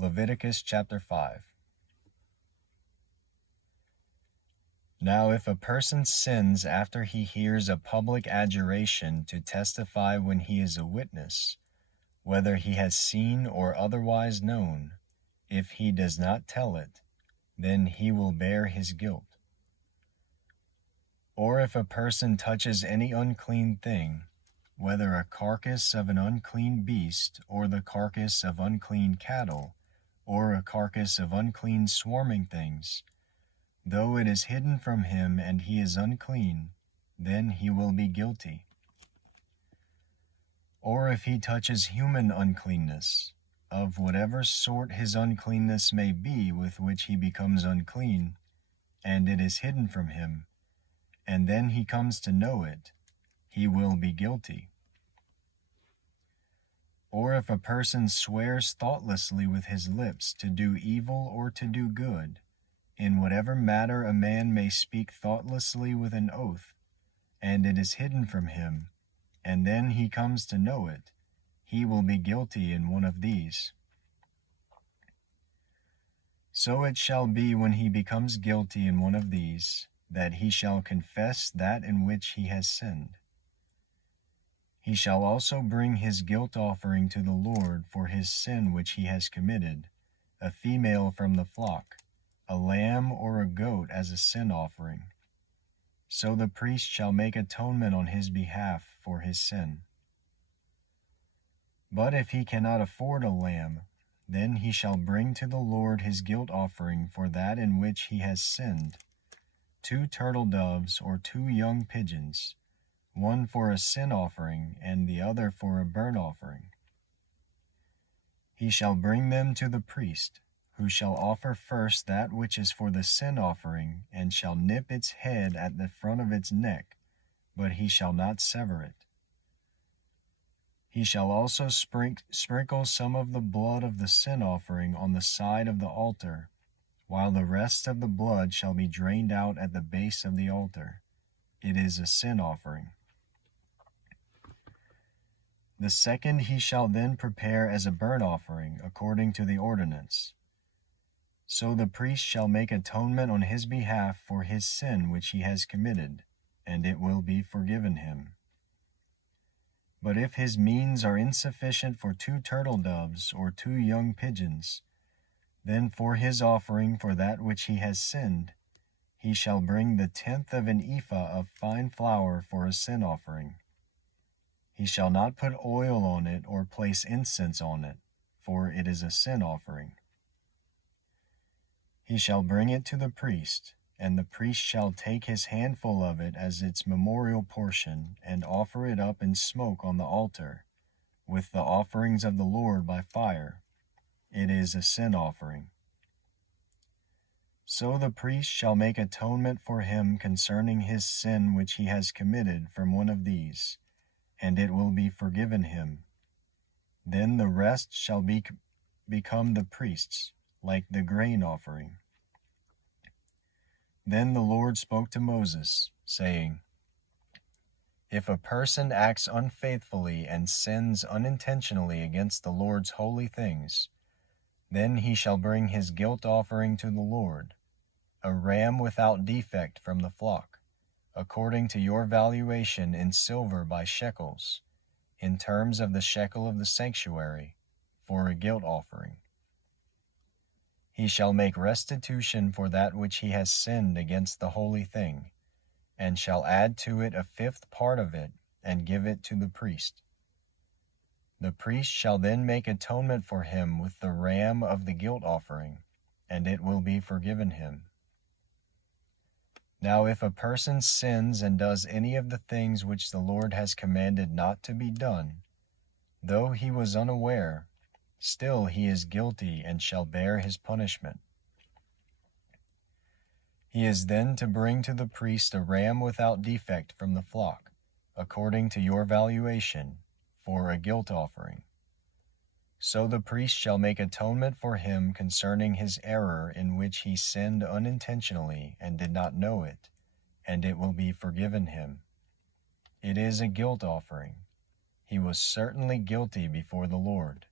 Leviticus chapter 5. Now if a person sins after he hears a public adjuration to testify when he is a witness, whether he has seen or otherwise known, if he does not tell it, then he will bear his guilt. Or if a person touches any unclean thing, whether a carcass of an unclean beast, or the carcass of unclean cattle, or a carcass of unclean swarming things, though it is hidden from him and he is unclean, then he will be guilty. Or if he touches human uncleanness, of whatever sort his uncleanness may be with which he becomes unclean, and it is hidden from him, and then he comes to know it, he will be guilty. Or if a person swears thoughtlessly with his lips to do evil or to do good, in whatever matter a man may speak thoughtlessly with an oath, and it is hidden from him, and then he comes to know it, he will be guilty in one of these. So it shall be when he becomes guilty in one of these, that he shall confess that in which he has sinned. He shall also bring his guilt offering to the Lord for his sin which he has committed, a female from the flock, a lamb or a goat as a sin offering. So the priest shall make atonement on his behalf for his sin. But if he cannot afford a lamb, then he shall bring to the Lord his guilt offering for that in which he has sinned, 2 turtle doves or 2 young pigeons, one for a sin offering and the other for a burnt offering. He shall bring them to the priest, who shall offer first that which is for the sin offering, and shall nip its head at the front of its neck, but he shall not sever it. He shall also sprinkle some of the blood of the sin offering on the side of the altar, while the rest of the blood shall be drained out at the base of the altar. It is a sin offering. The second he shall then prepare as a burnt offering, according to the ordinance. So the priest shall make atonement on his behalf for his sin which he has committed, and it will be forgiven him. But if his means are insufficient for 2 turtle doves or 2 young pigeons, then for his offering for that which he has sinned, he shall bring the 1/10 of an ephah of fine flour for a sin offering. He shall not put oil on it or place incense on it, for it is a sin offering. He shall bring it to the priest, and the priest shall take his handful of it as its memorial portion, and offer it up in smoke on the altar, with the offerings of the Lord by fire. It is a sin offering. So the priest shall make atonement for him concerning his sin which he has committed from one of these, and it will be forgiven him. Then the rest shall become the priest's, like the grain offering. Then the Lord spoke to Moses, saying, If a person acts unfaithfully and sins unintentionally against the Lord's holy things, then he shall bring his guilt offering to the Lord, a ram without defect from the flock, according to your valuation in silver by shekels, in terms of the shekel of the sanctuary, for a guilt offering. He shall make restitution for that which he has sinned against the holy thing, and shall add to it 1/5 part of it, and give it to the priest. The priest shall then make atonement for him with the ram of the guilt offering, and it will be forgiven him. Now if a person sins and does any of the things which the Lord has commanded not to be done, though he was unaware, still he is guilty and shall bear his punishment. He is then to bring to the priest a ram without defect from the flock, according to your valuation, for a guilt offering. So the priest shall make atonement for him concerning his error in which he sinned unintentionally and did not know it, and it will be forgiven him. It is a guilt offering. He was certainly guilty before the Lord.